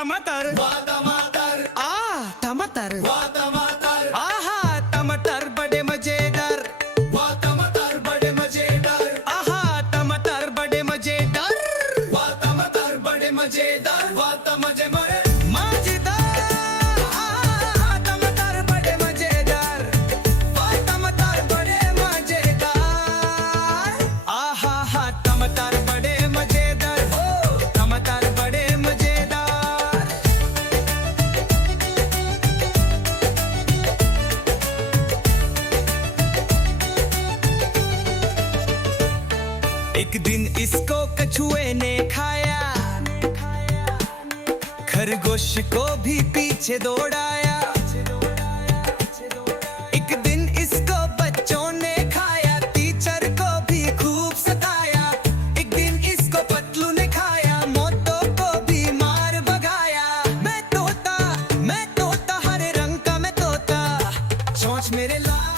टमाटर टमाटर आहा टमाटर बड़े मजेदार आहा टमाटर बड़े मजेदार मजेदार आहा टमाटर बड़े मजेदार टमाटर बड़े मजेदार आहा हा टमाटर बड़े मजेदार टमाटर बड़े मजेदार एक दिन इसको कछुए ने खाया खरगोश को भी पीछे दौड़ाया एक दिन इसको बच्चों ने खाया टीचर को भी खूब सताया एक दिन इसको पतलू ने खाया मोटों को भी मार भगाया मैं तोता हरे रंग का मैं तोता चोंच मेरे लाल